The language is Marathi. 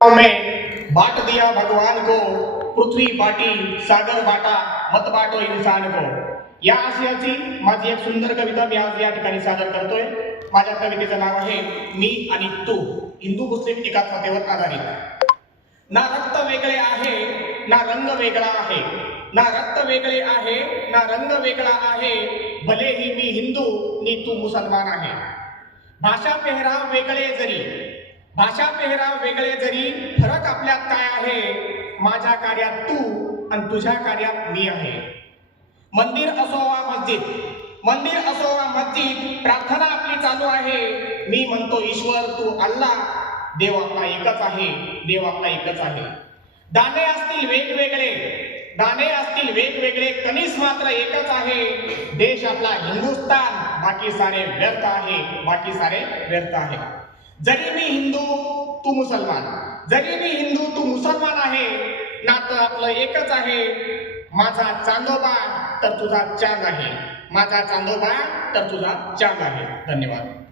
में बांट दिया भगवान को पृथ्वी बाटी सागर बाटा मत बाटो इंसान को। या आशयाची माझी एक सुंदर कविता मी आज या ठिकाणी सादर करतोय. माझ्या कवितेचं नाव आहे मी आणि तू. हिंदू मुस्लिम एकात्मतेवर आधारित. ना रक्त वेगळे आहे ना रंग वेगळा आहे. ना रक्त वेगळे आहे ना रंग वेगळा आहे. भलेही मी हिंदू नी तू मुसलमान आहे. भाषा पेहराव वेगळे जरी भाषा पेहराव वेगळे जरी फरक आपल्यात काय आहे? माझ्या कार्यात तू आणि तुझ्या कार्यात मी आहे. मंदिर असो वा मस्जिद. मंदिर असो वा मस्जिद प्रार्थना आपली चालू आहे. मी म्हणतो ईश्वर तू अल्ला देव आपला एकच आहे देव आपला एकच आहे. दाणे असतील वेगवेगळे दाणे असतील वेगवेगळे कनिस मात्र एकच आहे. देश आपला हिंदुस्तान बाकी सारे व्यर्थ आहे बाकी सारे व्यर्थ आहे. जरी मी हिंदू तू मुसलमान. जरी मी हिंदू तू मुसलमान आहे नातं आपलं एकच आहे. माझा चांदोबा तर तुझा चांद आहे. माझा चांदोबा तर तुझा चांद आहे. धन्यवाद.